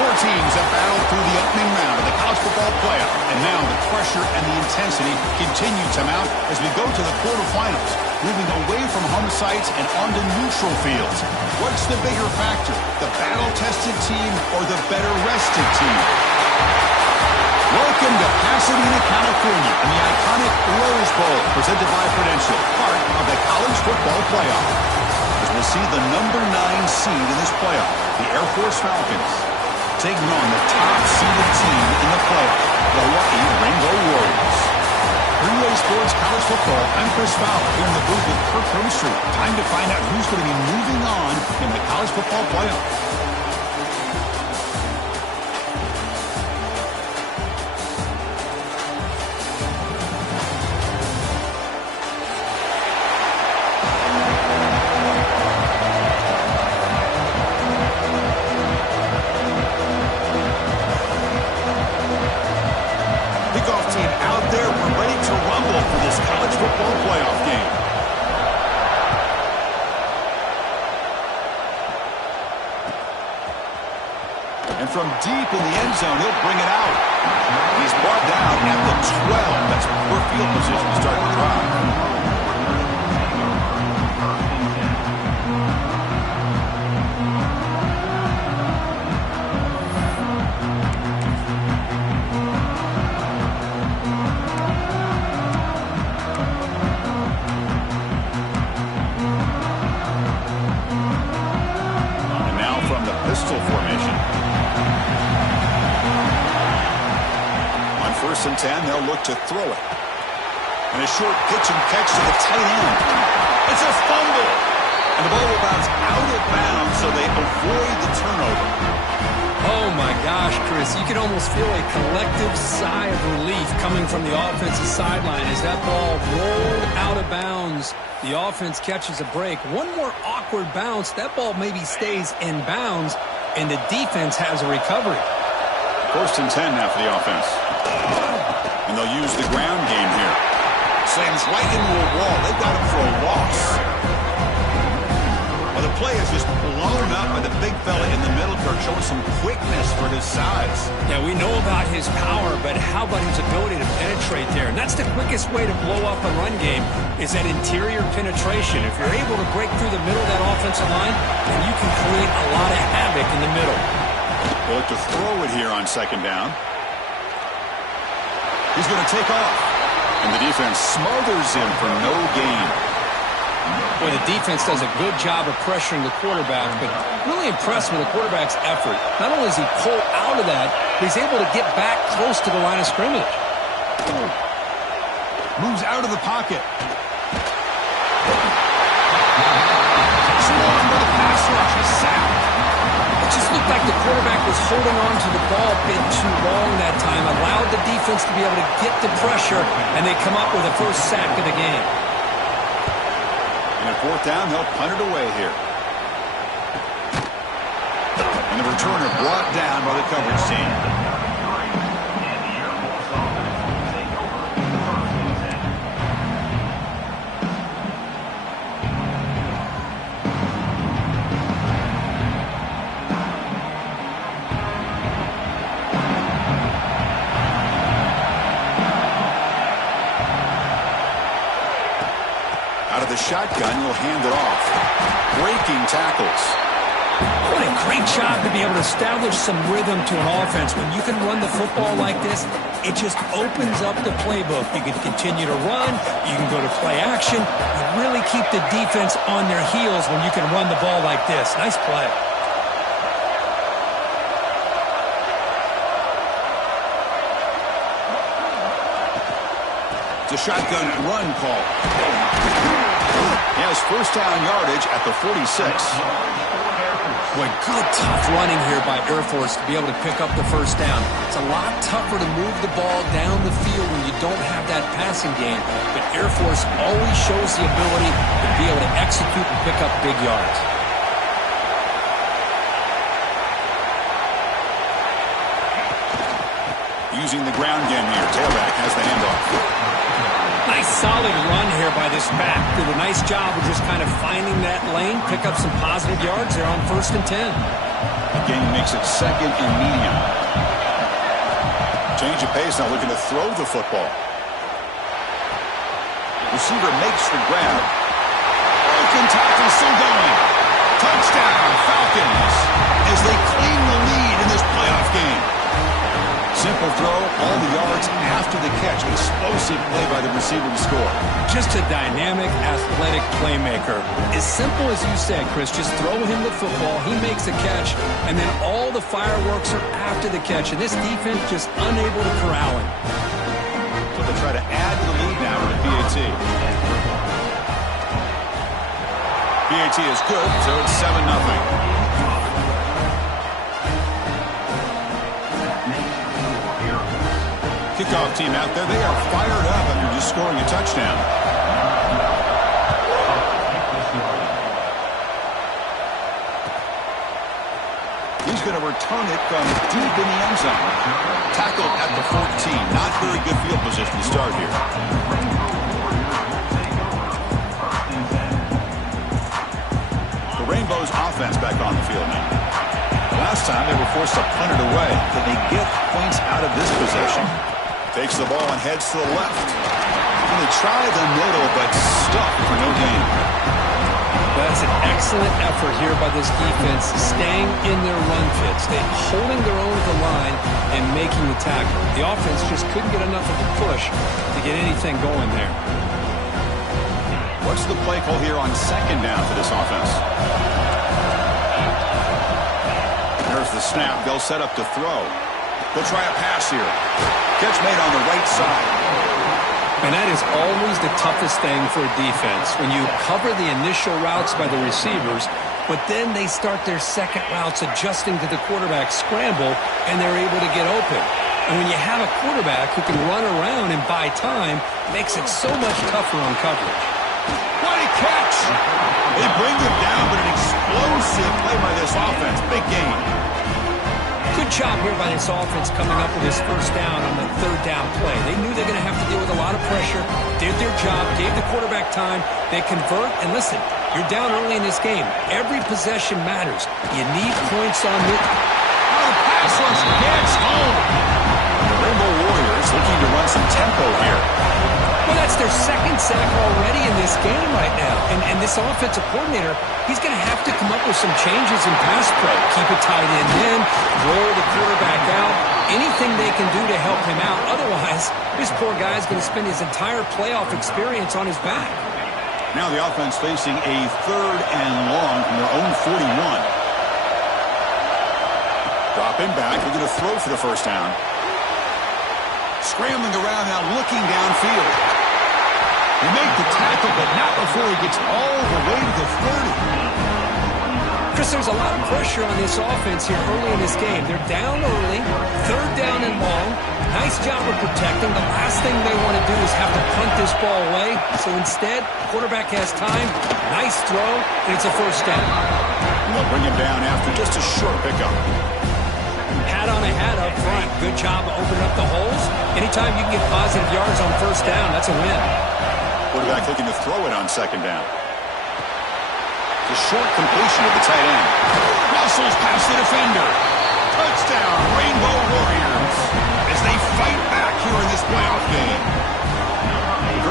Four teams have battled through the opening round of the college football playoff, and now the pressure and the intensity continue to mount as we go to the quarterfinals, moving away from home sites and onto neutral fields. What's the bigger factor, the battle-tested team or the better-rested team? Welcome to Pasadena, California, and the iconic Rose Bowl, presented by Prudential, part of the college football playoff. As we'll see the number 9 seed in this playoff, the Air Force Falcons, taking on the top-seeded team in the playoff, the Hawaii Rainbow Warriors. 3A Sports College Football, I'm Chris Fowler here in the booth with Kirk Herbstreit. Time to find out who's going to be moving on in the college football playoff. From deep in the end zone, he'll bring it out. He's brought down at the 12. That's poor field position to start the drive. And now from the pistol formation. First and 10, they'll look to throw it. And a short pitch and catch to the tight end. It's a fumble. And the ball will bounce out of bounds, so they avoid the turnover. Oh, my gosh, Chris. You can almost feel a collective sigh of relief coming from the offensive sideline as that ball rolled out of bounds. The offense catches a break. One more awkward bounce. That ball maybe stays in bounds, and the defense has a recovery. First and 10 now for the offense. And they'll use the ground game here. Slams right into a wall. They've got him for a loss. Well, the play is just blown up by the big fella in the middle, Kirk, showing some quickness for his size. Yeah, we know about his power, but how about his ability to penetrate there? And that's the quickest way to blow up a run game is that interior penetration. If you're able to break through the middle of that offensive line, then you can create a lot of havoc in the middle. They'll look to throw it here on second down. He's going to take off. And the defense smothers him for no gain. Boy, the defense does a good job of pressuring the quarterback, but really impressed with the quarterback's effort. Not only does he pull out of that, but he's able to get back close to the line of scrimmage. Moves out of the pocket. Swarmed by the pass rush. A sack. It just looked like the quarterback was holding on to the ball a bit too long that time, allowed the defense to be able to get the pressure, and they come up with the first sack of the game. And at fourth down, they'll punt it away here. And the returner brought down by the coverage team. The shotgun will hand it off. Breaking tackles. What a great job to be able to establish some rhythm to an offense. When you can run the football like this, it just opens up the playbook. You can continue to run. You can go to play action. You really keep the defense on their heels when you can run the ball like this. Nice play. It's a shotgun run call. He has first down yardage at the 46. Boy, good tough running here by Air Force to be able to pick up the first down. It's a lot tougher to move the ball down the field when you don't have that passing game. But Air Force always shows the ability to be able to execute and pick up big yards. Using the ground game here. Tailback has the handoff. Nice solid run here by this back. Did a nice job of just kind of finding that lane, pick up some positive yards there on first and 10. Again, he makes it second and medium. Change of pace now, looking to throw the football. Receiver makes the grab. Broken tackle, still going. Touchdown, Falcons, as they claim the lead in this playoff game. Simple throw, all the yards after the catch. Explosive play by the receiver to score. Just a dynamic, athletic playmaker. As simple as you said, Chris, just throw him the football, he makes a catch, and then all the fireworks are after the catch. And this defense just unable to corral him. So They'll try to add to the lead now with the PAT. PAT is good, so it's 7-0. Kickoff team out there, they are fired up after just scoring a touchdown. He's going to return it from deep in the end zone. Tackled at the 14. Not very good field position to start here. The Rainbows offense back on the field now. Last time they were forced to punt it away. Can they get points out of this possession? Takes the ball and heads to the left. Going to try the middle, but stuck for no gain. That's an excellent effort here by this defense, staying in their run fits. They're holding their own at the line and making the tackle. The offense just couldn't get enough of a push to get anything going there. What's the play call here on second down for this offense? There's the snap. They'll set up to throw. They'll try a pass here. Catch made on the right side. And that is always the toughest thing for a defense, when you cover the initial routes by the receivers, but then they start their second routes adjusting to the quarterback scramble, and they're able to get open. And when you have a quarterback who can run around and buy time, it makes it so much tougher on coverage. What a catch! They bring him down, but an explosive play by this offense. Big game. Good job here by this offense coming up with this first down on the third down play. They knew they were going to have to deal with a lot of pressure, did their job, gave the quarterback time. They convert, and listen, you're down early in this game. Every possession matters. You need points on it. Oh, the pass rush gets home. The Rainbow Warriors looking to run some tempo here. Well, that's their second sack already in this game right now. And this offensive coordinator, he's going to have to come up with some changes in pass pro. Keep it tight end in, roll the quarterback out, anything they can do to help him out. Otherwise, this poor guy's going to spend his entire playoff experience on his back. Now the offense facing a third and long from their own 41. Dropping back, they're going to throw for the first down. Scrambling around now, looking downfield. They make the tackle, but not before he gets all the way to the 30. Chris, there's a lot of pressure on this offense here early in this game. They're down early, third down and long. Nice job of protecting. The last thing they want to do is have to punt this ball away. So instead, quarterback has time, nice throw, and it's a first down. They'll bring him down after just a short pickup. Hat on a hat up front. Good job of opening up the holes. Anytime you can get positive yards on first down, that's a win. Quarterback looking to throw it on second down. The short completion of the tight end. Muscles past the defender. Touchdown, Rainbow Warriors, as they fight back here in this playoff game.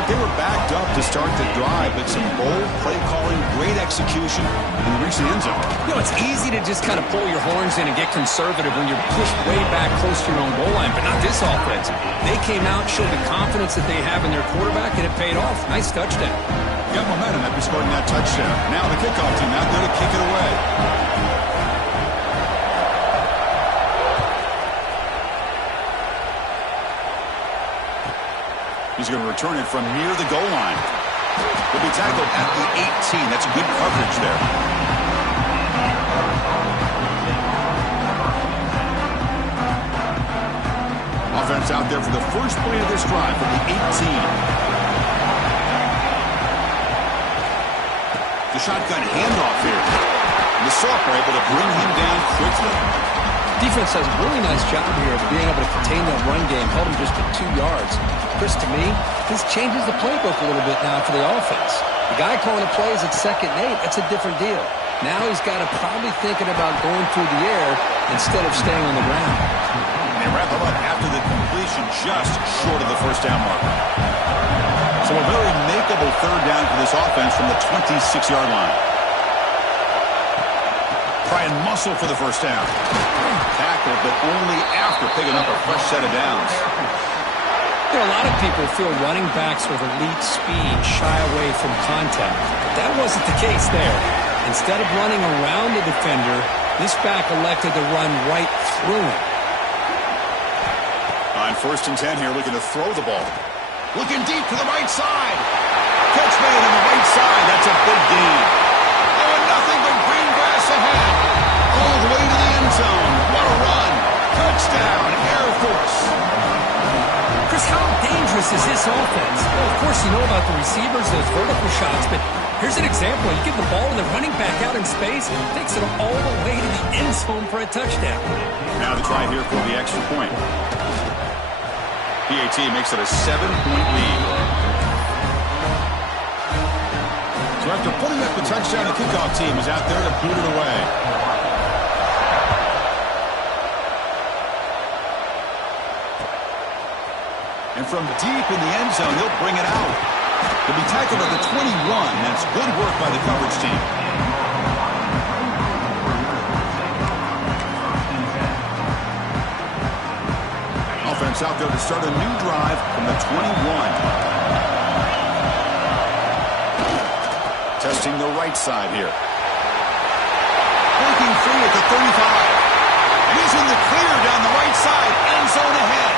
They were backed up to start the drive, but some bold play calling, great execution, and they reached the end zone. You know, it's easy to just kind of pull your horns in and get conservative when you're pushed way back close to your own goal line, but not this offense. They came out, showed the confidence that they have in their quarterback, and it paid off. Nice touchdown. Got momentum after scoring that touchdown. Now the kickoff team out there to kick it away. He's going to return it from near the goal line. He'll be tackled at the 18. That's good coverage there. Offense out there for the first play of this drive from the 18. The shotgun handoff here. And the Soft are able to bring him down quickly. Defense does a really nice job here of being able to contain that run game, held him just to 2 yards. Chris, to me, this changes the playbook a little bit now for the offense. The guy calling the plays at 2nd and 8, that's a different deal. Now he's got to probably thinking about going through the air instead of staying on the ground. And they wrap him up after the completion just short of the first down marker. So a very makeable third down for this offense from the 26-yard line. Try and muscle for the first down. Tackled, but only after picking up a fresh set of downs. You know, a lot of people feel running backs with elite speed shy away from contact. But that wasn't the case there. Instead of running around the defender, this back elected to run right through him. On 1st and 10 here, looking to throw the ball. Looking deep to the right side. Catch made on the right side. That's a big gain. Oh, and nothing but green grass ahead. All the way to the end zone. What a run. Touchdown, Air Force. Chris, how dangerous is this offense? Well, of course, you know about the receivers, those vertical shots, but here's an example. You give the ball to the running back out in space, takes it all the way to the end zone for a touchdown. Now the try here for the extra point. PAT makes it a 7-point lead. So after putting up the touchdown, the kickoff team is out there to boot it away. And from deep in the end zone, he'll bring it out. He'll be tackled at the 21. That's good work by the coverage team. Offense out there to start a new drive from the 21. Testing the right side here. Breaking free at the 35. Using the clear down the right side. End zone ahead.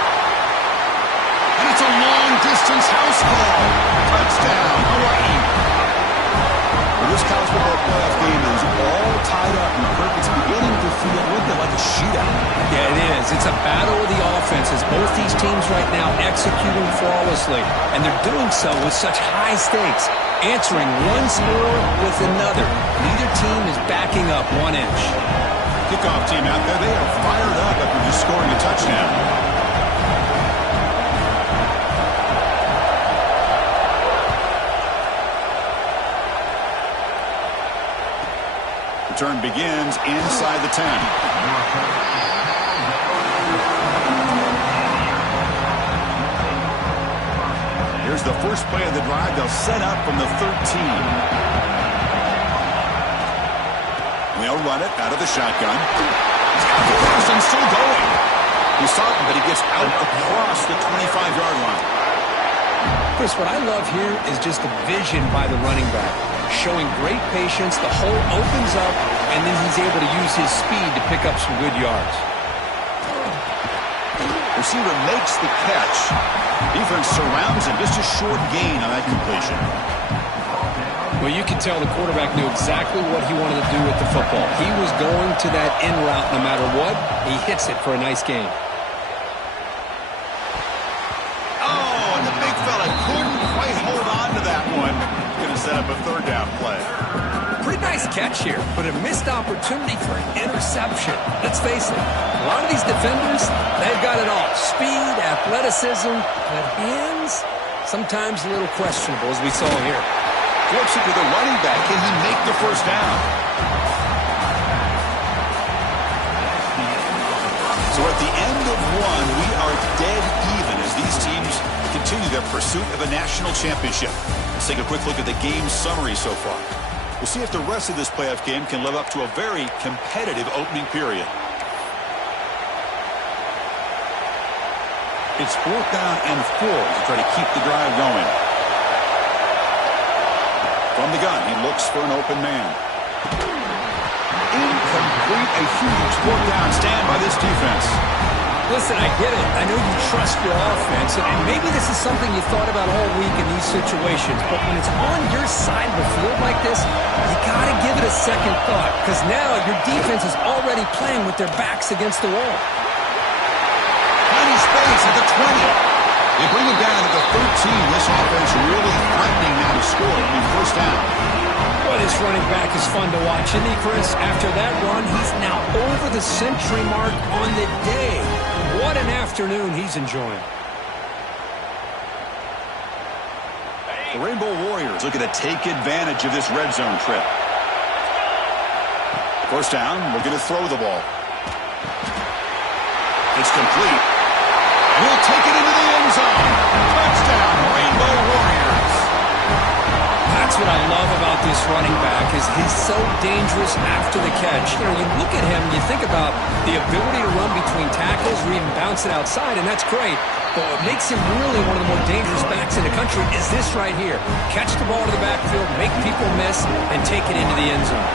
And it's a long-distance house call. Touchdown, Hawaii. Well, this college football playoff game is all tied up, and Kirk, it's beginning to feel a little bit like a shootout. Yeah, it is. It's a battle of the offenses. Both these teams right now executing flawlessly, and they're doing so with such high stakes, answering one score with another. Neither team is backing up 1 inch. Kickoff team out there, they are fired up after just scoring a touchdown. Return begins inside the 10. Here's the first play of the drive. They'll set up from the 13. They'll run it out of the shotgun. He's got the pass and still going. He saw it, but he gets out across the 25-yard line. Chris, what I love here is just the vision by the running back. Showing great patience, the hole opens up, and then he's able to use his speed to pick up some good yards. Receiver makes the catch. Defense surrounds him. Just a short gain on that completion. Well, you can tell the quarterback knew exactly what he wanted to do with the football. He was going to that in route no matter what. He hits it for a nice gain. Oh, and the big fella couldn't quite hold on to that one. Going to set up a third down play. Pretty nice catch here, but a missed opportunity for an interception. Let's face it, a lot of these defenders, they've got it all. Speed, athleticism, but hands, sometimes a little questionable, as we saw here. Flips it to the running back. Can he make the first down? So at the end of one, we are dead even as these teams continue their pursuit of a national championship. Let's take a quick look at the game summary so far. We'll see if the rest of this playoff game can live up to a very competitive opening period. It's 4th down and 4 to try to keep the drive going. From the gun, he looks for an open man. Incomplete, a huge 4th down stand by this defense. Listen, I get it. I know you trust your offense, and maybe this is something you thought about all week in these situations, but when it's on your side of the field like this, you got to give it a second thought, because now your defense is already playing with their backs against the wall. Tiny space at the 20. They bring him down at the 13. This offense really threatening now to score. I mean, first down. Well, this running back is fun to watch, isn't he, Chris? After that run, he's now over the century mark on the day. What an afternoon he's enjoying. The Rainbow Warriors looking to take advantage of this red zone trip. First down, looking to throw the ball. It's complete. We'll take it into the end zone. Touchdown, Rainbow Warriors. That's what I love about this running back is he's so dangerous after the catch. You know, you look at him and you think about the ability to run between tackles or even bounce it outside, and that's great. But what makes him really one of the more dangerous backs in the country is this right here. Catch the ball to the backfield, make people miss, and take it into the end zone.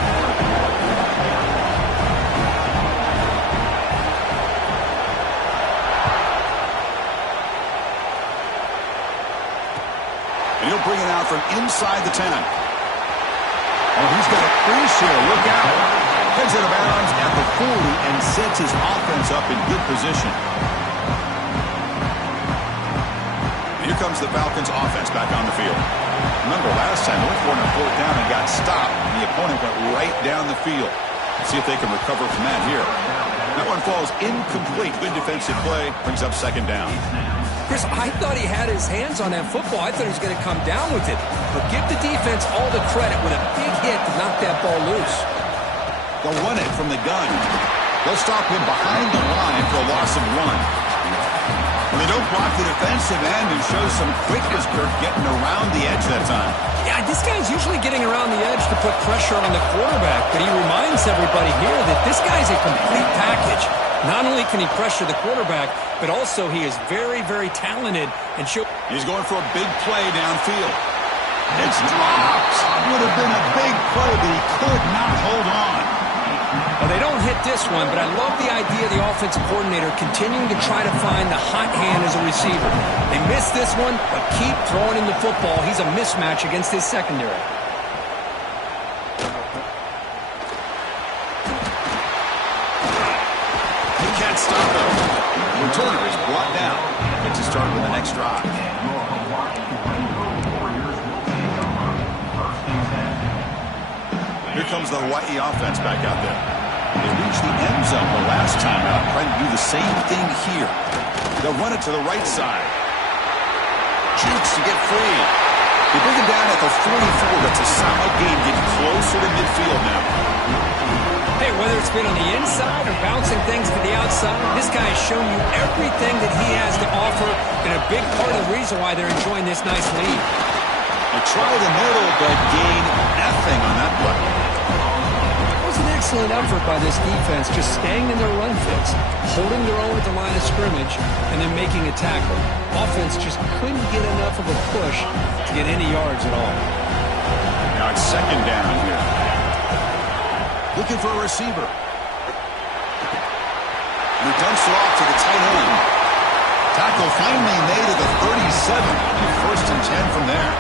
bring it out from inside the 10. Oh, he's got a crease here. Look out. Heads out of bounds at the 40 and sets his offense up in good position. Here comes the Falcons offense back on the field. Remember last time they went for it on 4th down and got stopped. The opponent went right down the field. Let's see if they can recover from that here. That one falls incomplete. Good defensive play. Brings up 2nd down. Chris, I thought he had his hands on that football. I thought he was going to come down with it. But give the defense all the credit with a big hit to knock that ball loose. They'll run it from the gun. They'll stop him behind the line for a loss of 1. Well, they don't block the defensive end and show some quickness, Kirk, getting around the edge that time. Yeah, this guy's usually getting around the edge to put pressure on the quarterback, but he reminds everybody here that this guy's a complete package. Not only can he pressure the quarterback, but also he is very, very talented. And he's going for a big play downfield. It's dropped. Would have been a big play, but he could not hold on. Well, they don't hit this one, but I love the idea of the offensive coordinator continuing to try to find the hot hand as a receiver. They missed this one, but keep throwing him the football. He's a mismatch against his secondary. He can't stop him. The returner is brought down. Gets to start with the next drive. Here comes the Hawaii offense back out there. They reached the end zone the last time out, trying to do the same thing here. They'll run it to the right side. Jukes to get free. They bring him down at the 44. That's a solid gain, getting closer to midfield now. Hey, whether it's been on the inside or bouncing things to the outside, this guy has shown you everything that he has to offer, and a big part of the reason why they're enjoying this nice lead. They try the middle, but gain nothing on that play. Excellent effort by this defense, just staying in their run fits, holding their own at the line of scrimmage, and then making a tackle. Offense just couldn't get enough of a push to get any yards at all. Now it's 2nd down here. Looking for a receiver. And he dumps it off to the tight end. Tackle finally made at the 37. And 1st and 10 from there.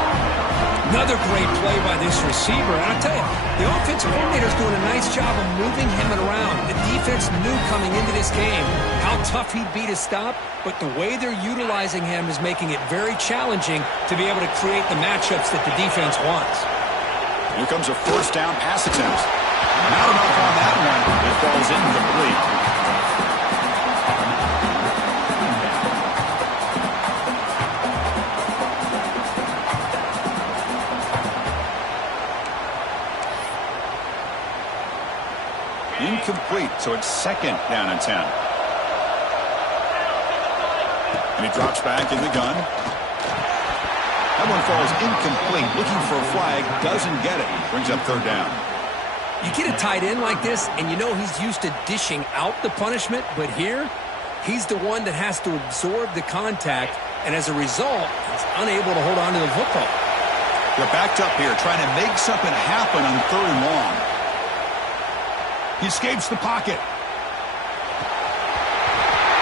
Another great play by this receiver. And I'll tell you, the offensive coordinator's doing a nice job of moving him around. The defense knew coming into this game how tough he'd be to stop, but the way they're utilizing him is making it very challenging to be able to create the matchups that the defense wants. Here comes a 1st down pass attempt. Not enough on that one. It falls incomplete. Incomplete, so it's 2nd down and 10. And he drops back in the gun. That one falls incomplete. Looking for a flag, doesn't get it. Brings up 3rd down. You get a tight end like this, and you know he's used to dishing out the punishment, but here, he's the one that has to absorb the contact, and as a result, he's unable to hold on to the football. They're backed up here, trying to make something happen on 3rd and long. He escapes the pocket.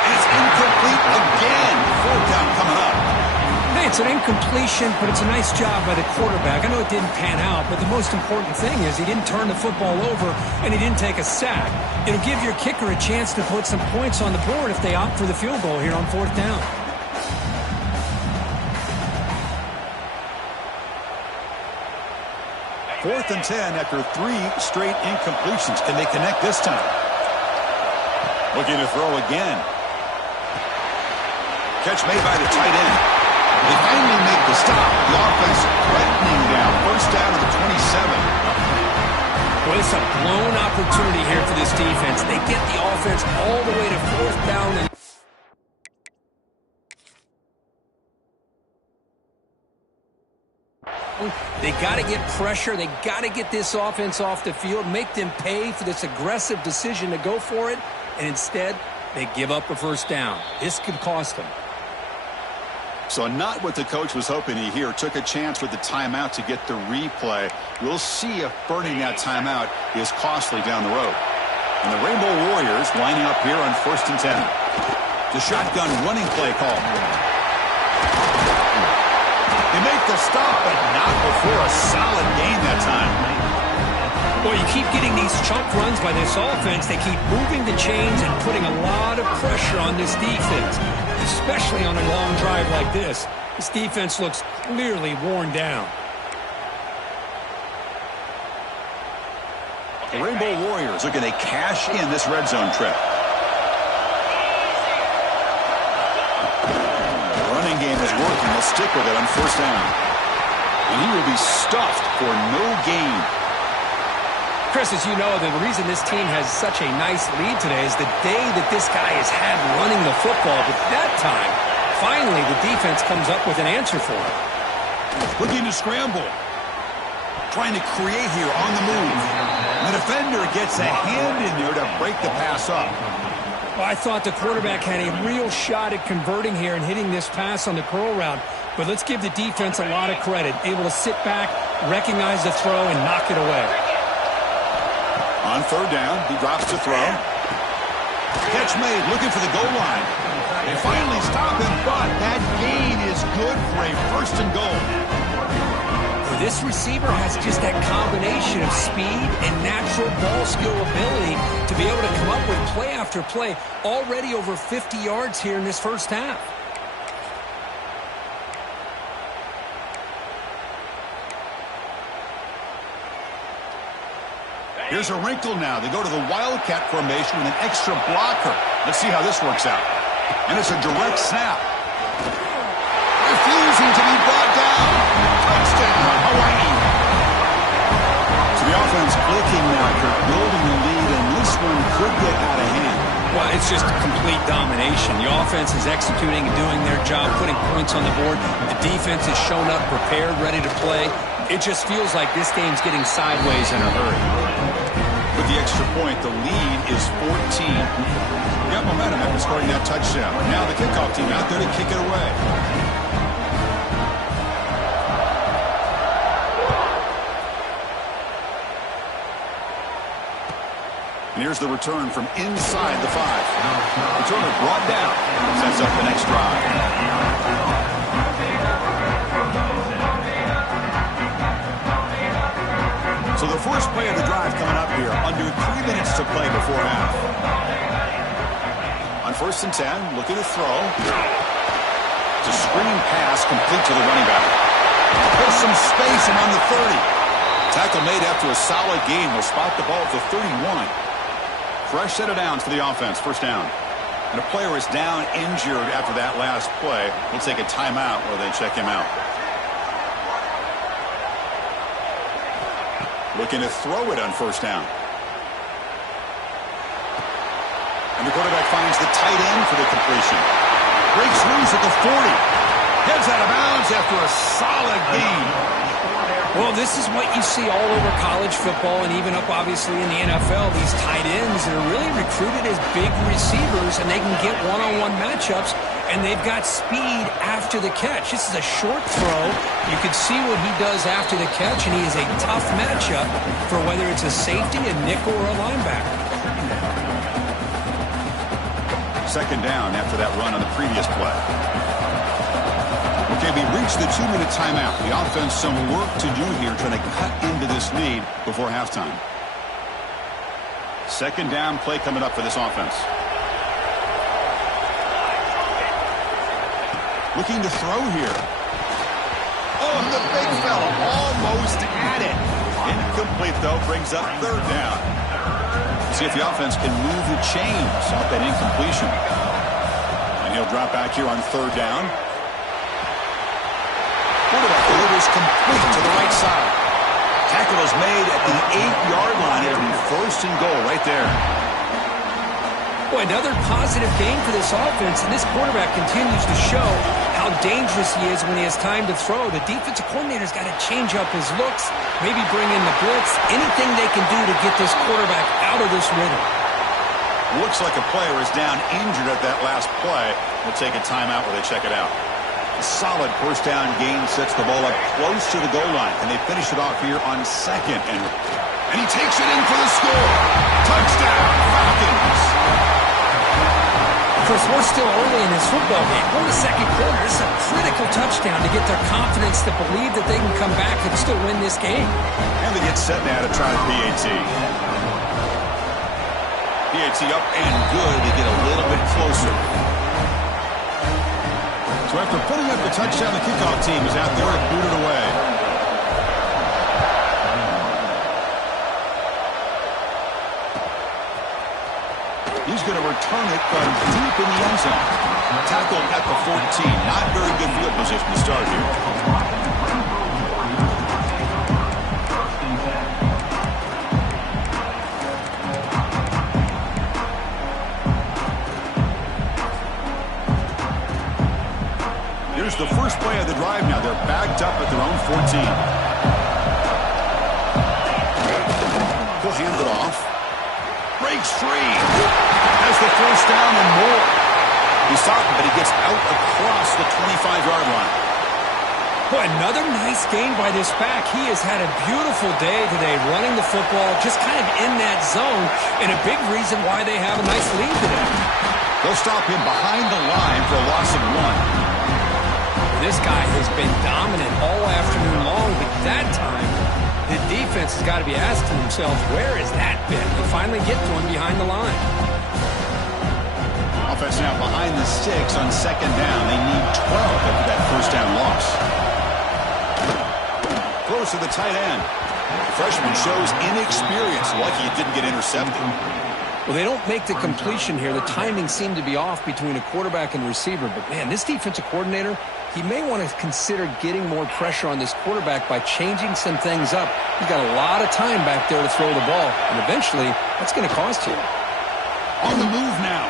And it's incomplete again. 4th down coming up. Hey, it's an incompletion, but it's a nice job by the quarterback. I know it didn't pan out, but the most important thing is he didn't turn the football over and he didn't take a sack. It'll give your kicker a chance to put some points on the board if they opt for the field goal here on 4th down. Fourth and 10 after 3 straight incompletions. Can they connect this time? Looking to throw again. Catch made by the tight end. They finally make the stop. The offense threatening down. 1st down to the 27. Well, it's a blown opportunity here for this defense. They get the offense all the way to 4th down and they got to get pressure. They got to get this offense off the field, make them pay for this aggressive decision to go for it, and instead they give up a 1st down. This could cost them. So not what the coach was hoping to hear. Took a chance with the timeout to get the replay. We'll see if burning that timeout is costly down the road. And the Rainbow Warriors lining up here on 1st and 10. The shotgun running play call. They make the stop, but not before a solid gain that time. Well, you keep getting these chunk runs by this offense. They keep moving the chains and putting a lot of pressure on this defense, especially on a long drive like this. This defense looks clearly worn down. The Rainbow Warriors looking to cash in this red zone trip. The running game is working. They'll stick with it on first down. And he will be stuffed for no gain. Chris, as you know, the reason this team has such a nice lead today is the day that this guy has had running the football. But that time, finally, the defense comes up with an answer for him. Looking to scramble. Trying to create here on the move. And the defender gets a hand in there to break the pass up. Well, I thought the quarterback had a real shot at converting here and hitting this pass on the curl route. But let's give the defense a lot of credit. Able to sit back, recognize the throw, and knock it away. On third down, he drops to throw. Catch made, looking for the goal line. They finally stop him, but that gain is good for a first and goal. Well, this receiver has just that combination of speed and natural ball skill ability to be able to come up with play after play. Already over 50 yards here in this first half. Here's a wrinkle now. They go to the Wildcat formation with an extra blocker. Let's see how this works out. And it's a direct snap. Refusing to be brought down. Touchdown, Hawaii. So the offense clicking now, Kirk, building the lead, and this one could get out of hand. Well, it's just complete domination. The offense is executing and doing their job, putting points on the board. The defense has shown up, prepared, ready to play. It just feels like this game's getting sideways in a hurry. With the extra point, the lead is 14. Got momentum after scoring that touchdown. Now the kickoff team out there to kick it away. And here's the return from inside the 5. Returner brought down. Sets up the next drive. So the first play of the drive coming up here, under 3 minutes to play before half. On first and 10, looking to throw. It's a screen pass complete to the running back. There's some space around the 30. Tackle made after a solid gain. Will spot the ball at the 31. Fresh set of downs for the offense, first down. And a player is down injured after that last play. We'll take a timeout while they check him out. Looking to throw it on first down. And the quarterback finds the tight end for the completion. Breaks loose at the 40. Heads out of bounds after a solid gain. Well, this is what you see all over college football and even up, obviously, in the NFL. These tight ends that are really recruited as big receivers, and they can get one-on-one matchups, and they've got speed after the catch. This is a short throw. You can see what he does after the catch, and he is a tough matchup for whether it's a safety, a nickel, or a linebacker. Second down after that run on the previous play. Okay, we reached the 2-minute timeout. The offense some work to do here, trying to cut into this lead before halftime. Second down play coming up for this offense. Looking to throw here. Oh, the big fella almost at it. Incomplete, though, brings up third down. See if the offense can move the chains off that incompletion. And he'll drop back here on third down. Quarterback delivers complete to the right side. Tackle is made at the 8-yard line. It'll be first and goal right there. Boy, another positive game for this offense, and this quarterback continues to show how dangerous he is when he has time to throw. The defensive coordinator's got to change up his looks, maybe bring in the blitz, anything they can do to get this quarterback out of this rhythm. Looks like a player is down injured at that last play. We'll take a timeout where they check it out. A solid first down gain sets the ball up close to the goal line, and they finish it off here on second. And he takes it in for the score. Touchdown, Falcons. Chris, we're still early in this football game. We're in the second quarter. This is a critical touchdown to get their confidence to believe that they can come back and still win this game. And they get set now to try the PAT. PAT up and good to get a little bit closer. So after putting up the touchdown, the kickoff team is out there and booted away. He's going to return it from deep in the end zone. Tackled at the 14. Not very good field position to start here. Here's the first play of the drive now. They're backed up at their own 14. He'll hand it off. Breaks free. Has the first down and more. He's stopped, but he gets out across the 25-yard line. Boy, another nice gain by this back. He has had a beautiful day today running the football, just kind of in that zone, and a big reason why they have a nice lead today. They'll stop him behind the line for a loss of 1. This guy has been dominant all afternoon long, but that time, the defense has got to be asking themselves, where has that been? They finally get to him behind the line. Offense now behind the sticks on second down. They need 12 after that first down loss. Close to the tight end. The freshman shows inexperience. Lucky it didn't get intercepted. Well, they don't make the completion here. The timing seemed to be off between a quarterback and receiver. But, man, this defensive coordinator, he may want to consider getting more pressure on this quarterback by changing some things up. He's got a lot of time back there to throw the ball. And eventually, that's going to cost you. On the move now.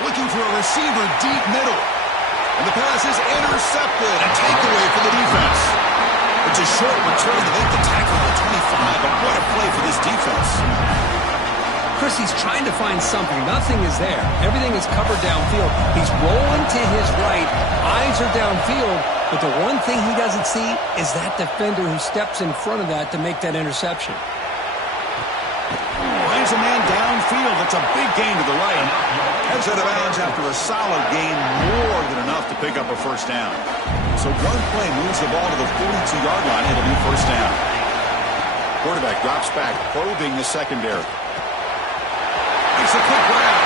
Looking for a receiver deep middle. And the pass is intercepted. A takeaway for the defense. It's a short return to make the tackle at the 25. But what a play for this defense. Chris, he's trying to find something. Nothing is there. Everything is covered downfield. He's rolling to his right. Eyes are downfield. But the one thing he doesn't see is that defender who steps in front of that to make that interception. Finds a man downfield. That's a big gain to the right. Heads out of bounds after a solid gain, more than enough to pick up a first down. So one play moves the ball to the 42-yard line. It'll be first down. Quarterback drops back, probing the secondary. Makes a quick grab.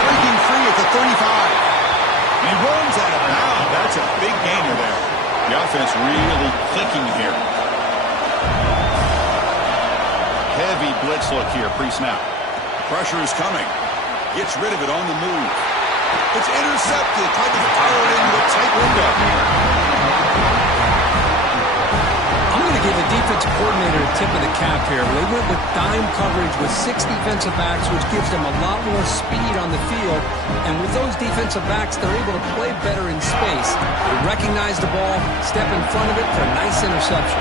Breaking free at the 35. And he runs out of bounds. That's a big gainer there. The offense really clicking here. Heavy blitz look here, pre-snap. Pressure is coming. Gets rid of it on the move. It's intercepted. Tried to fire it into a tight window. I'm going to give the defensive coordinator a tip of the cap here. They went with dime coverage with 6 defensive backs, which gives them a lot more speed on the field. And with those defensive backs, they're able to play better in space. They recognize the ball, step in front of it for a nice interception.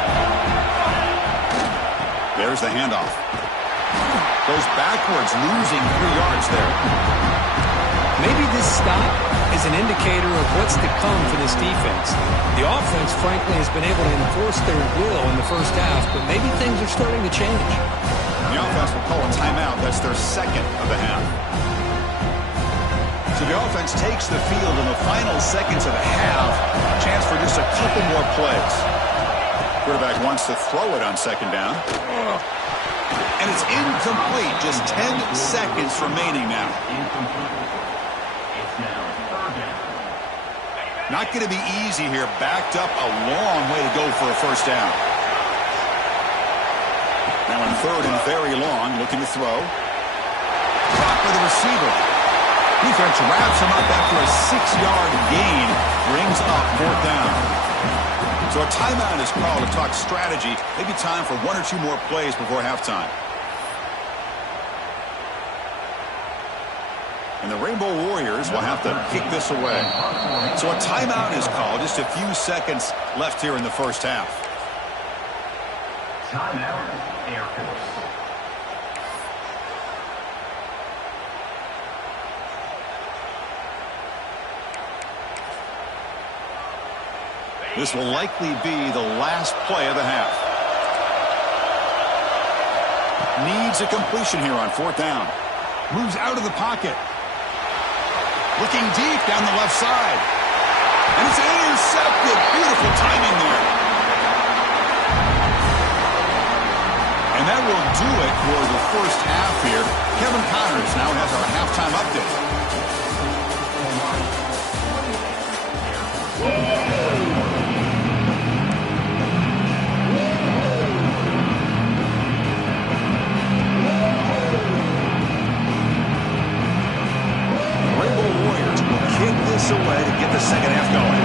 There's the handoff. Goes backwards, losing 3 yards there. Maybe this stop is an indicator of what's to come for this defense. The offense, frankly, has been able to enforce their will in the first half, but maybe things are starting to change. The offense will call a timeout. That's their second of the half. So the offense takes the field in the final seconds of the half. Chance for just a couple more plays. Quarterback wants to throw it on second down. And it's incomplete. Just 10 seconds remaining now. Not going to be easy here. Backed up a long way to go for a first down. Now on third and very long, looking to throw. Drop for the receiver. Defense wraps him up after a 6-yard gain. Brings up fourth down. So a timeout is called to talk strategy. Maybe time for 1 or 2 more plays before halftime. And the Rainbow Warriors will have to kick this away. So a timeout is called. Just a few seconds left here in the first half. Timeout, Air Force. This will likely be the last play of the half. Needs a completion here on fourth down. Moves out of the pocket. Looking deep down the left side. And it's intercepted. Beautiful timing there. And that will do it for the first half here. Kevin Connors now has our halftime update. Away to get the second half going.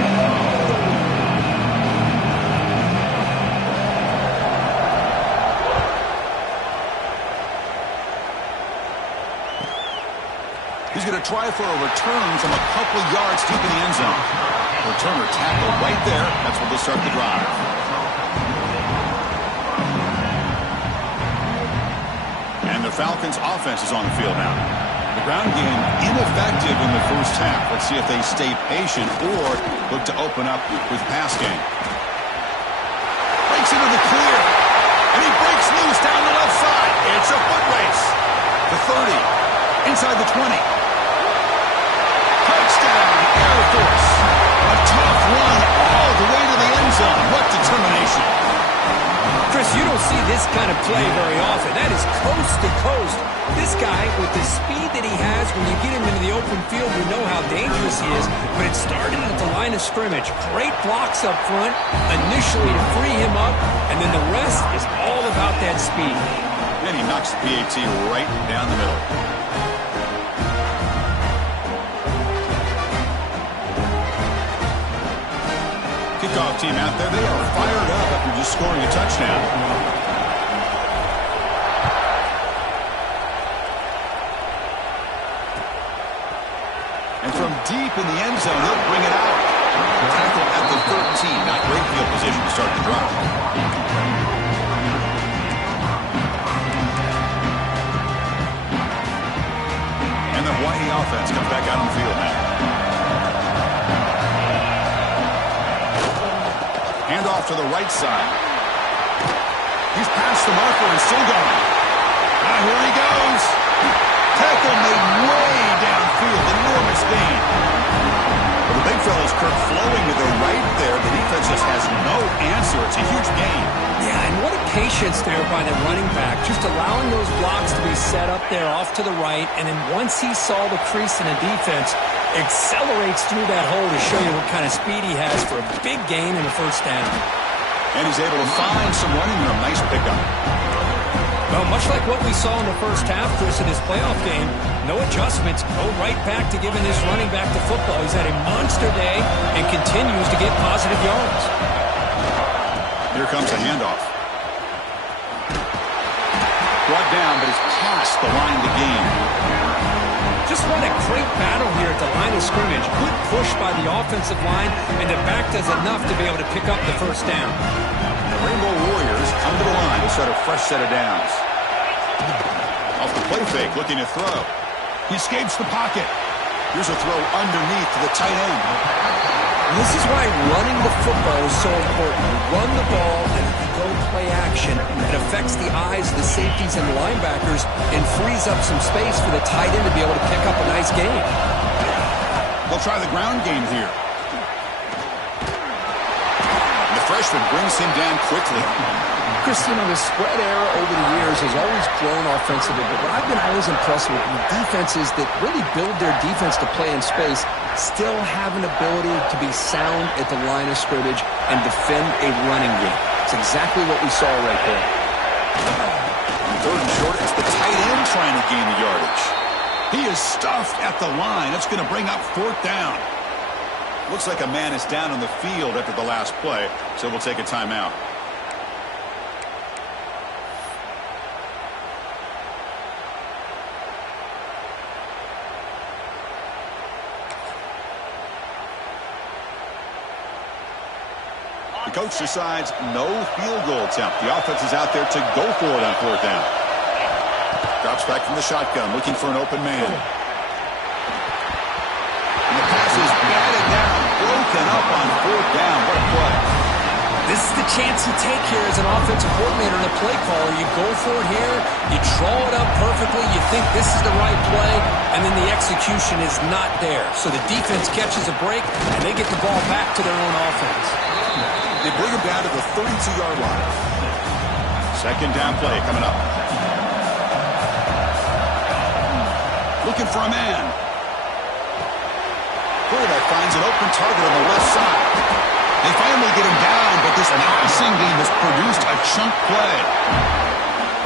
He's going to try for a return from a couple yards deep in the end zone. Returner tackle right there. That's where they'll start the drive. And the Falcons offense is on the field now. The ground game ineffective in the first half. Let's see if they stay patient or look to open up with pass game. Breaks into the clear. And he breaks loose down the left side. It's a foot race. The 30. Inside the 20. Touchdown, Air Force. A tough run all the way to the end zone. What determination. Chris, you don't see this kind of play very often. That is coast to coast. This guy, with the speed that he has, when you get him into the open field, we know how dangerous he is. But it started at the line of scrimmage. Great blocks up front, initially to free him up, and then the rest is all about that speed. And he knocks the PAT right down the middle. Kickoff team out there, they are fired up after just scoring a touchdown. And from deep in the end zone, he'll bring it out. Tackle at the 13. Not great field position to start the drive. And the Hawaii offense comes back out on the field now. Handoff to the right side. He's past the marker and still going. Now here he goes. Tackle made way downfield. Enormous gain. Well, the big fella's Kirk flowing to the right there. The defense just has no answer. It's a huge gain. Yeah, and what a patience there by the running back. Just allowing those blocks to be set up there off to the right. And then once he saw the crease in the defense, accelerates through that hole to show you what kind of speed he has for a big gain in the first down. And he's able to find some running room. Nice pickup. Well, much like what we saw in the first half, Chris, in this playoff game, no adjustments. Go right back to giving this running back to football. He's had a monster day and continues to get positive yards. Here comes a handoff. Brought down, but it's past the line of the game. Just won a great battle here at the line of scrimmage. Good push by the offensive line, and the back does enough to be able to pick up the first down. The Rainbow Warriors come to the line to start a fresh set of downs. Off the play fake, looking to throw. He escapes the pocket. Here's a throw underneath to the tight end. This is why running the football is so important. You run the ball, and if you go play action, it affects the eyes of the safeties and the linebackers and frees up some space for the tight end to be able to pick up a nice gain. They'll try the ground game here. The freshman brings him down quickly. Chris, you know, the spread era over the years has always grown offensively, but what I've been always impressed with defenses that really build their defense to play in space still have an ability to be sound at the line of scrimmage and defend a running game. It's exactly what we saw right there. Third and short, it's the tight end trying to gain the yardage. He is stuffed at the line. That's going to bring up fourth down. Looks like a man is down on the field after the last play, so we'll take a timeout. The coach decides no field goal attempt. The offense is out there to go for it on fourth down. Drops back from the shotgun, looking for an open man. And the pass is batted down, broken up on fourth down. What a play. This is the chance you take here as an offensive coordinator and a play caller. You go for it here, you draw it up perfectly, you think this is the right play, and then the execution is not there. So the defense catches a break, and they get the ball back to their own offense. They bring him down to the 32-yard line. Second down play coming up. Looking for a man. Quarterback finds an open target on the left side. They finally get him down, but this passing game has produced a chunk play.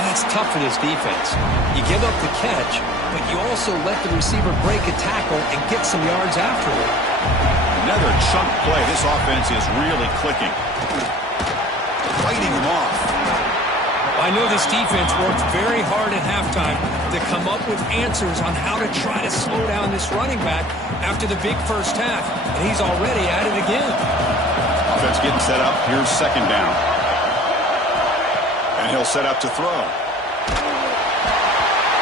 That's tough for this defense. You give up the catch, but you also let the receiver break a tackle and get some yards afterward. Another chunk play. This offense is really clicking. Fighting him off. I know this defense worked very hard at halftime to come up with answers on how to try to slow down this running back after the big first half, and he's already at it again. Offense getting set up. Here's second down. And he'll set up to throw.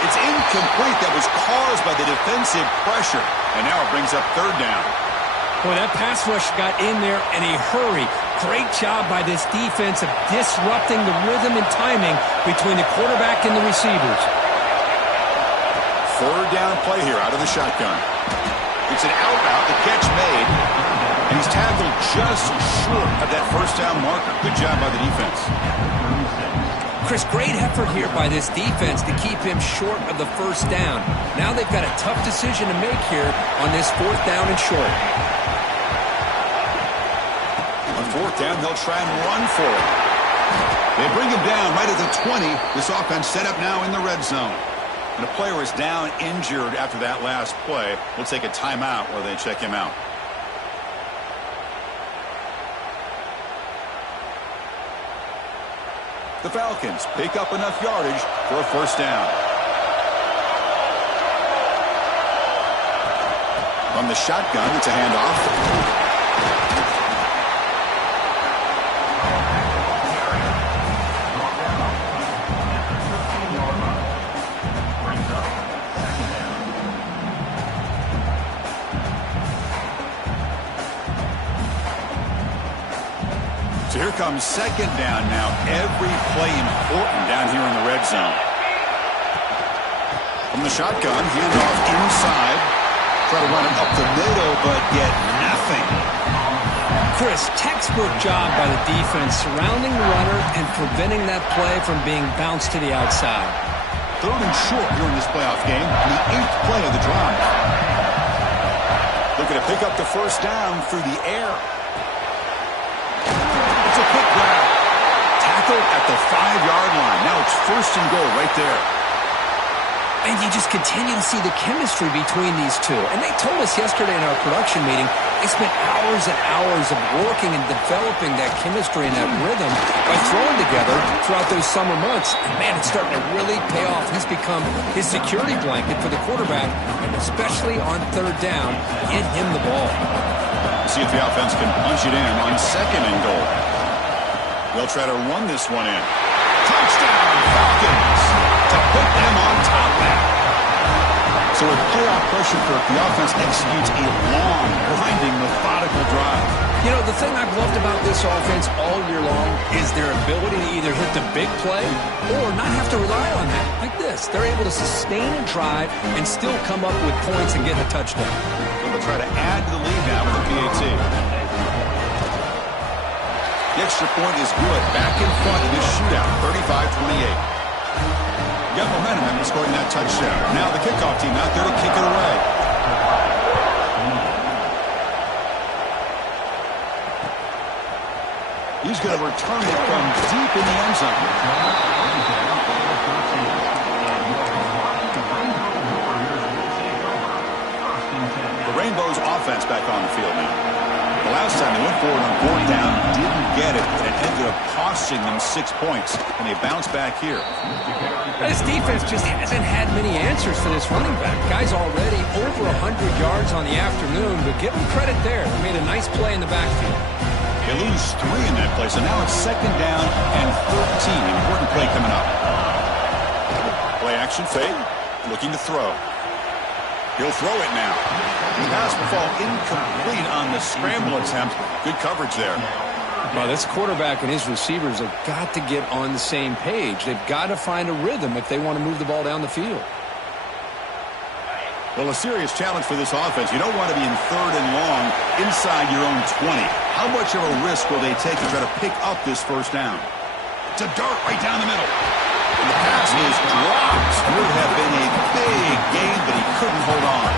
It's incomplete. That was caused by the defensive pressure. And now it brings up third down. Boy, that pass rush got in there in a hurry. Great job by this defense of disrupting the rhythm and timing between the quarterback and the receivers. Third down play here out of the shotgun. It's an out route, the catch made. And he's tackled just short of that first down marker. Good job by the defense. Chris, great effort here by this defense to keep him short of the first down. Now they've got a tough decision to make here on this fourth down and short. On fourth down, they'll try and run for it. They bring him down right at the 20. This offense set up now in the red zone. And a player is down injured after that last play. We'll take a timeout while they check him out. The Falcons pick up enough yardage for a first down. From the shotgun, it's a handoff. So here comes second down now. Every play important down here in the red zone. From the shotgun, handoff inside. Try to run it up the middle, but get nothing. Chris, textbook job by the defense surrounding the runner and preventing that play from being bounced to the outside. Third and short here in this playoff game. The 8th play of the drive. Looking to pick up the first down through the air. It's a quick grab. Tackled at the 5-yard line. Now it's first and goal right there. And you just continue to see the chemistry between these two. And they told us yesterday in our production meeting, they spent hours and hours of working and developing that chemistry and that rhythm by throwing together throughout those summer months. And man, it's starting to really pay off. He's become his security blanket for the quarterback, and especially on third down, get him the ball. See if the offense can punch it in on second and goal. They'll try to run this one in. Touchdown, Falcons, to put them on top now. So with playoff pressure, the offense executes a long, grinding, methodical drive. You know, the thing I've loved about this offense all year long is their ability to either hit the big play or not have to rely on that. Like this, they're able to sustain a drive and still come up with points and get a touchdown. They'll try to add to the lead now with the PAT. The extra point is good. Back in front in this shootout, 35-28. Got momentum after scoring that touchdown. Now the kickoff team out there to kick it away. He's going to return it from deep in the end zone. The Rainbows offense back on the field now. The last time they went forward on fourth down, didn't get it, and it ended up costing them 6 points, and they bounced back here. This defense just hasn't had many answers for this running back. Guy's already over 100 yards on the afternoon, but give him credit there. He made a nice play in the backfield. They lose 3 in that play, so now it's second down and 13. Important play coming up. Play action fake, looking to throw. He'll throw it now. The pass will fall incomplete on the scramble attempt. Good coverage there. Well, this quarterback and his receivers have got to get on the same page. They've got to find a rhythm if they want to move the ball down the field. Well, a serious challenge for this offense. You don't want to be in 3rd and long inside your own 20. How much of a risk will they take to try to pick up this first down? To dart right down the middle. And the pass is dropped. Would have been a big gain, but he couldn't hold on.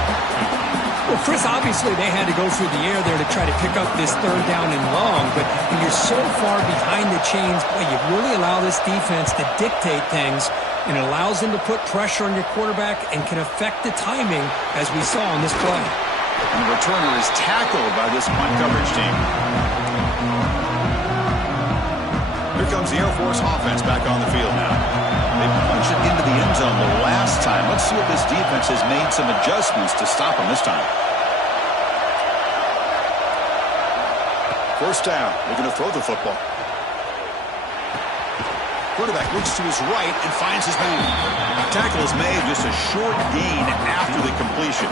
Well, Chris, obviously they had to go through the air there to try to pick up this 3rd down and long, but when you're so far behind the chains, boy, you really allow this defense to dictate things, and it allows them to put pressure on your quarterback and can affect the timing, as we saw on this play. And the returner is tackled by this punt coverage team. Here comes the Air Force offense back on the field now. They punch it into the end zone the last time. Let's see if this defense has made some adjustments to stop them this time. First down. They're going to throw the football. Quarterback looks to his right and finds his man. Tackle is made, just a short gain after the completion.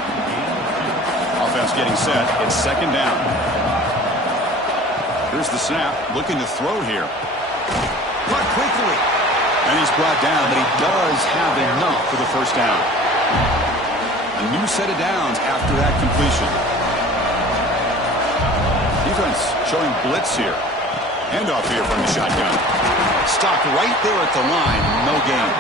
Offense getting set. It's 2nd down. Here's the snap. Looking to throw here. Cut quickly. And he's brought down, but he does have enough for the first down. A new set of downs after that completion. Defense showing blitz here. Handoff here from the shotgun. Stopped right there at the line. No gain.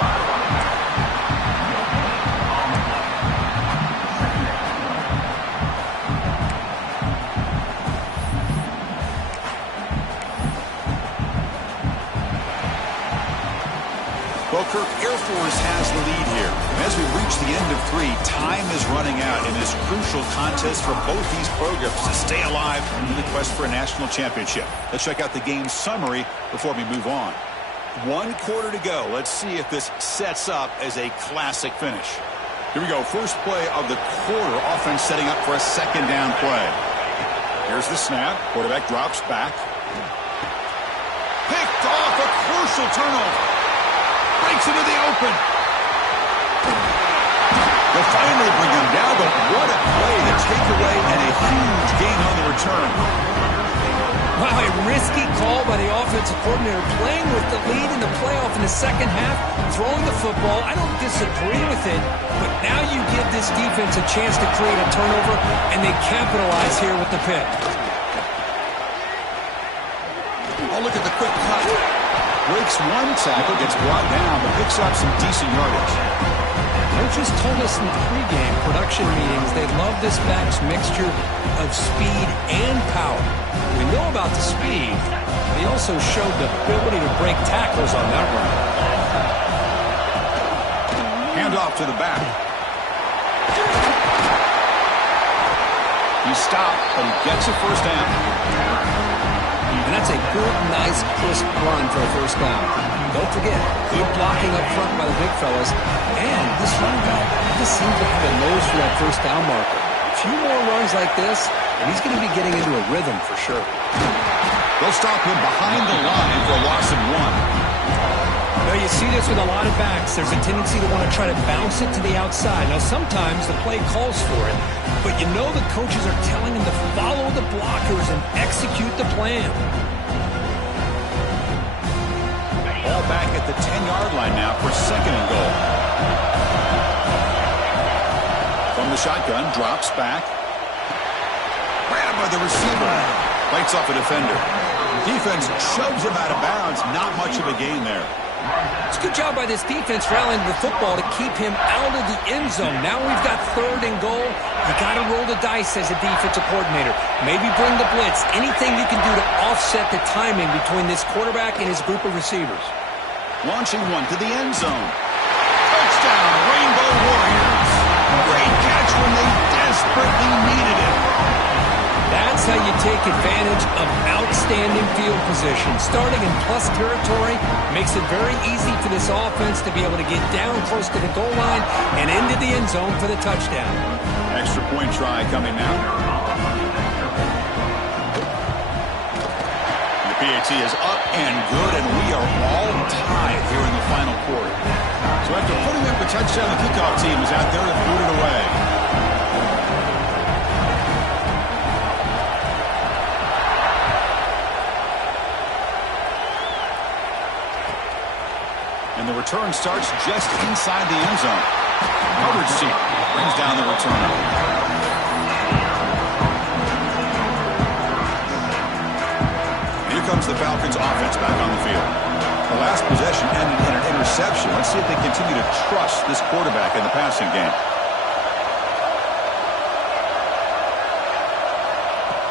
Well, Kirk, Air Force has the lead here. As we reach the end of 3, time is running out in this crucial contest for both these programs to stay alive in the quest for a national championship. Let's check out the game summary before we move on. 1 quarter to go. Let's see if this sets up as a classic finish. Here we go. First play of the quarter. Offense setting up for a 2nd down play. Here's the snap. Quarterback drops back. Picked off, a crucial turnover. Breaks into the open. They'll finally bring him down, but what a play. The takeaway and a huge gain on the return. Wow, a risky call by the offensive coordinator, playing with the lead in the playoff in the 2nd half, throwing the football. I don't disagree with it, but now you give this defense a chance to create a turnover, and they capitalize here with the pick. Oh, look at the quick cut. Breaks 1 tackle, gets brought down, but picks up some decent yardage. Coaches told us in the pregame production meetings they love this back's mixture of speed and power. We know about the speed, but he also showed the ability to break tackles on that run. Hand off to the back. He stopped, but he gets a first down. And that's a good, nice, crisp run for a first down. Don't forget, good blocking up front by the big fellas. And this running back just seems to have a nose for that first down marker. A few more runs like this, and he's going to be getting into a rhythm for sure. They'll stop him behind the line for a loss of 1. Well, you see this with a lot of backs. There's a tendency to want to try to bounce it to the outside. Now, sometimes the play calls for it, but you know the coaches are telling him to follow the blockers and execute the plan. Ball back at the 10-yard line now for 2nd and goal. From the shotgun, drops back. Grabbed by the receiver. Bites off a defender. Defense shoves him out of bounds. Not much of a gain there. It's a good job by this defense rallying the football to keep him out of the end zone. Now we've got 3rd and goal. You got to roll the dice as a defensive coordinator. Maybe bring the blitz. Anything you can do to offset the timing between this quarterback and his group of receivers. Launching one to the end zone. Touchdown, Rainbow Warriors. Great catch when they desperately needed it. That's how you take advantage of outstanding field position. Starting in plus territory makes it very easy for this offense to be able to get down close to the goal line and into the end zone for the touchdown. Extra point try coming now. The PAT is up and good, and we are all tied here in the final quarter. So after putting up a touchdown, the kickoff team is out there to boot it away. And the return starts just inside the end zone. Coverage team brings down the returner. Here comes the Falcons offense back on the field. The last possession ended in an interception. Let's see if they continue to trust this quarterback in the passing game.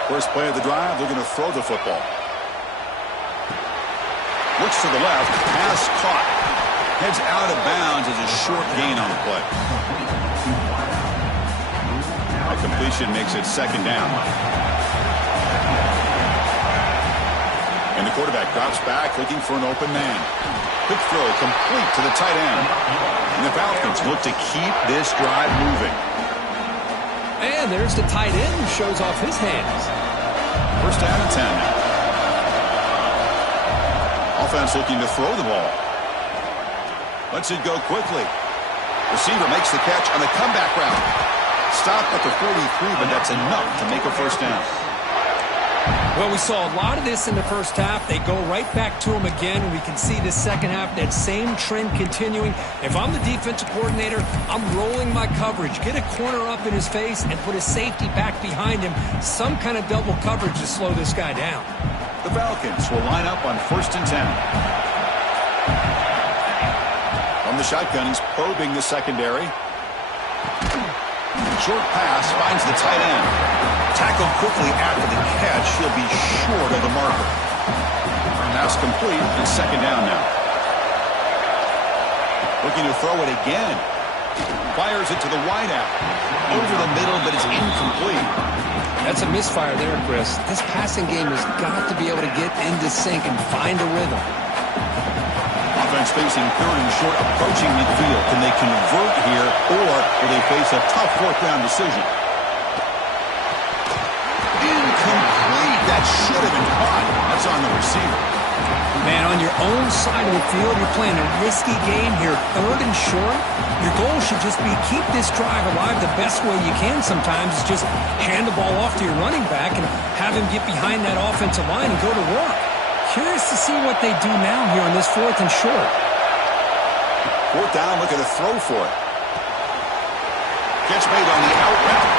First play of the drive, they're going to throw the football. Looks to the left, pass caught. Heads out of bounds as a short gain on the play. A completion makes it second down. And the quarterback drops back looking for an open man. Quick throw complete to the tight end. And the Falcons look to keep this drive moving. And there's the tight end who shows off his hands. First down and 10 now. Offense looking to throw the ball. Lets it go quickly. Receiver makes the catch on the comeback route. Stopped at the 43, but that's enough to make a first down. Well, we saw a lot of this in the first half. They go right back to him again. We can see the second half, that same trend continuing. If I'm the defensive coordinator, I'm rolling my coverage. Get a corner up in his face and put a safety back behind him. Some kind of double coverage to slow this guy down. The Falcons will line up on first and 10. From the shotgun, he's probing the secondary. Short pass finds the tight end. Tackled quickly after the catch. He'll be short of the marker. Pass complete, and second down now. Looking to throw it again. Fires it to the wideout. Over the middle, but it's incomplete. That's a misfire there, Chris. This passing game has got to be able to get into sync and find a rhythm. Offense facing third and short, approaching midfield. Can they convert here, or will they face a tough fourth-down decision? Incomplete. That should have been caught. That's on the receiver. Man, on your own side of the field, you're playing a risky game here. Third and short, your goal should just be keep this drive alive the best way you can sometimes. Is just hand the ball off to your running back and have him get behind that offensive line and go to work. Curious to see what they do now here on this fourth and short. Fourth down, looking to throw for it. Catch made on the out route.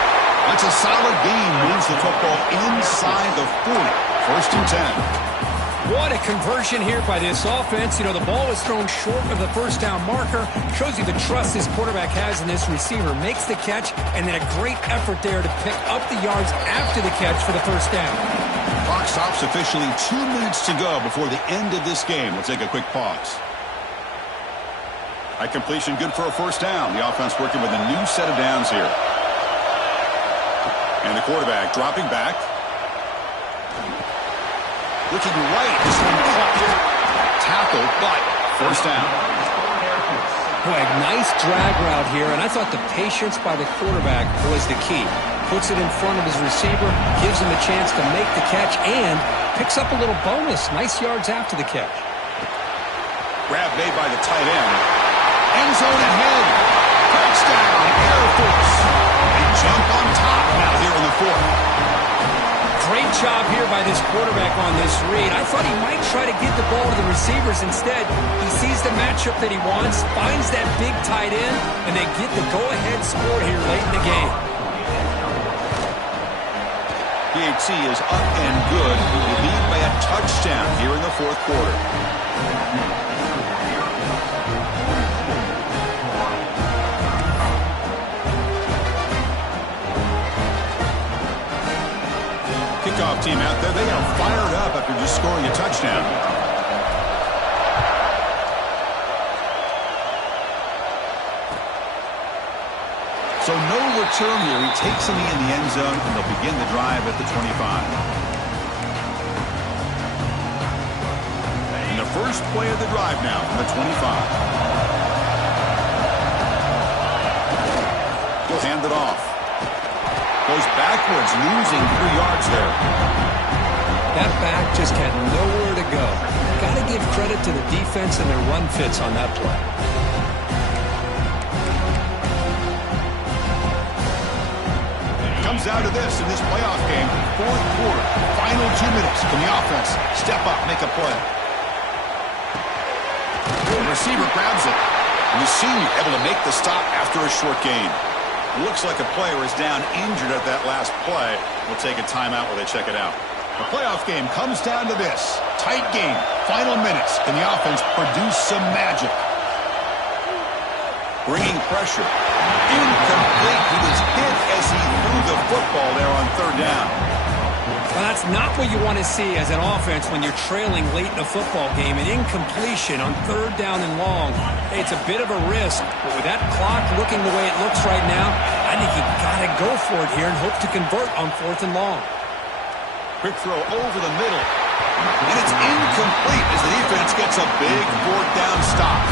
That's a solid gain. Moves the football inside the 40. First and 10. What a conversion here by this offense. You know, the ball was thrown short of the first down marker. Shows you the trust this quarterback has in this receiver. Makes the catch, and then a great effort there to pick up the yards after the catch for the first down. Clock stops officially. 2 minutes to go before the end of this game. We'll take a quick pause. High completion, good for a first down. The offense working with a new set of downs here. And the quarterback dropping back. Looking right. This one caught. Tackle, but first down. Boy, nice drag route here, and I thought the patience by the quarterback was the key. Puts it in front of his receiver, gives him a chance to make the catch, and picks up a little bonus. Nice yards after the catch. Grab made by the tight end. End zone ahead. Touchdown, Air Force. They jump on top now here in the fourth. Great job here by this quarterback on this read. I thought he might try to get the ball to the receivers. Instead, he sees the matchup that he wants, finds that big tight end, and they get the go-ahead score here late in the game. PHC is up and good. They lead by a touchdown here in the fourth quarter. Kickoff team out there, they are fired up after just scoring a touchdown. So no return here. He takes him in the end zone, and they'll begin the drive at the 25. And the first play of the drive now from the 25. He'll hand it off. Goes backwards, losing 3 yards there. That back just had nowhere to go. Got to give credit to the defense and their run fits on that play. Comes down to this in this playoff game. Fourth quarter, final 2 minutes. Can the offense step up, make a play? receiver grabs it. And the senior able to make the stop after a short gain. Looks like a player is down injured at that last play. We'll take a timeout while they check it out. The playoff game comes down to this. Tight game. Final minutes. Can the offense produce some magic? Bringing pressure. Incomplete. He was hit as he threw the football there on third down. Well, that's not what you want to see as an offense when you're trailing late in a football game. An incompletion on third down and long. Hey, it's a bit of a risk, but with that clock looking the way it looks right now, I think you got to go for it here and hope to convert on fourth and long. Quick throw over the middle. And it's incomplete as the defense gets a big fourth down stop.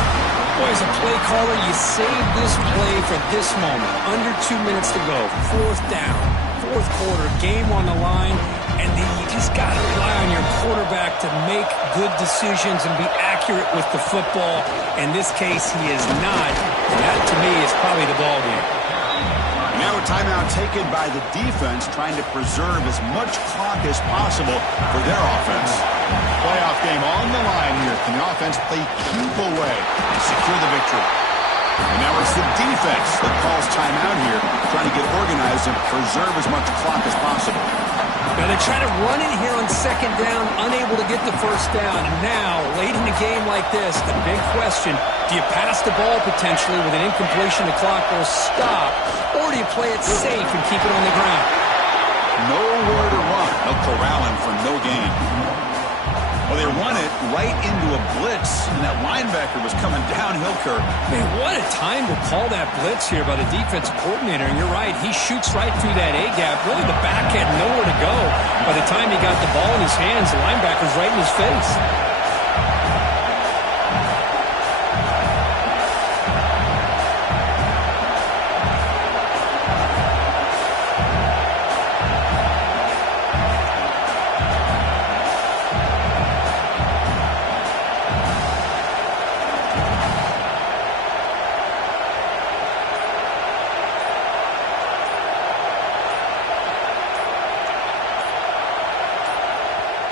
Boy, as a play caller, you save this play for this moment. Under 2 minutes to go. Fourth down. Fourth quarter. Game on the line. And you just got to rely on your quarterback to make good decisions and be accurate with the football. In this case, he is not. And that, to me, is probably the ball game. Now a timeout taken by the defense, trying to preserve as much clock as possible for their offense. Playoff game on the line here. Can the offense play keep away to secure the victory? And now it's the defense that calls timeout here, trying to get organized and preserve as much clock as possible. Now they try to run it here on second down, unable to get the first down. And now, late in a game like this, the big question, do you pass the ball potentially with an incompletion? The clock will stop. Or do you play it safe and keep it on the ground? Nowhere to run. They'll corral him for no gain. Well, they run it right into a blitz, and that linebacker was coming downhill, Kirk. Man, what a time to call that blitz here by the defensive coordinator. And you're right, he shoots right through that A-gap. Really, the back had nowhere to go. By the time he got the ball in his hands, the linebacker's right in his face.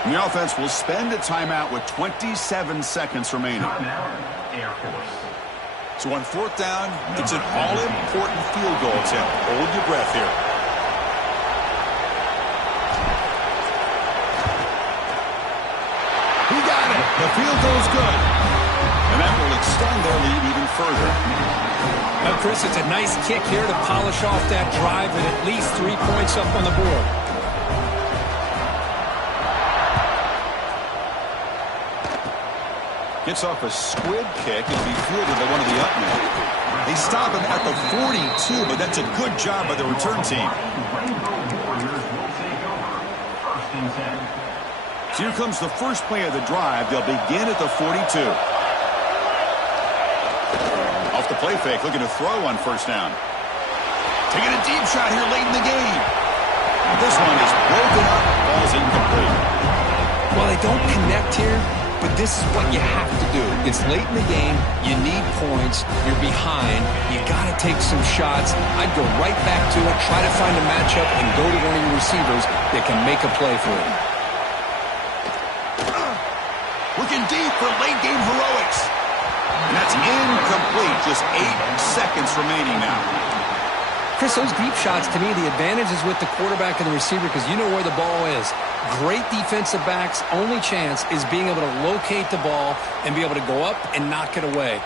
And the offense will spend a timeout with 27 seconds remaining. Air Force. So on fourth down, it's an all-important field goal attempt. Hold your breath here. He got it. The field goal's good. And that will extend their lead even further. Now, Chris, it's a nice kick here to polish off that drive with at least 3 points up on the board. Gets off a squib kick and be fielded by one of the upmen. They stop him at the 42, but that's a good job by the return team. So here comes the first play of the drive. They'll begin at the 42. Off the play fake, looking to throw on first down. Taking a deep shot here late in the game. This one is broken up. Ball's incomplete. Well, they don't connect here. But this is what you have to do. It's late in the game. You need points. You're behind. You got to take some shots. I'd go right back to it, try to find a matchup, and go to one of your receivers that can make a play for you. Looking deep for late game heroics. And that's incomplete. Just 8 seconds remaining now. Chris, those deep shots, to me, the advantage is with the quarterback and the receiver because you know where the ball is. Great defensive backs' only chance is being able to locate the ball and be able to go up and knock it away.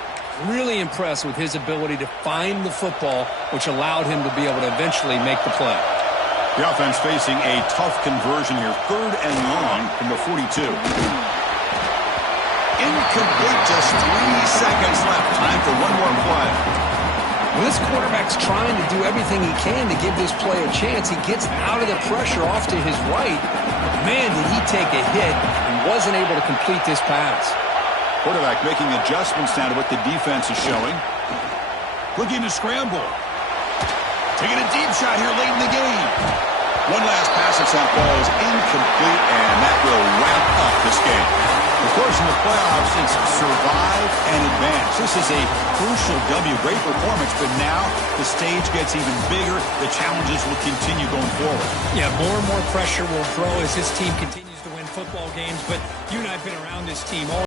Really impressed with his ability to find the football, which allowed him to be able to eventually make the play. The offense facing a tough conversion here. Third and long from the 42. Incomplete, just 3 seconds left. Time for one more play. Well, this quarterback's trying to do everything he can to give this play a chance. He gets out of the pressure off to his right. Man, did he take a hit and wasn't able to complete this pass. Quarterback making adjustments now to what the defense is showing. Looking to scramble. Taking a deep shot here late in the game. One last pass at that ball is incomplete, and that will wrap up this game. Of course, in the playoffs, it's survive and advance. This is a crucial W. Great performance, but now the stage gets even bigger. The challenges will continue going forward. Yeah, more and more pressure will grow as this team continues to win football games, but you and I have been around this team all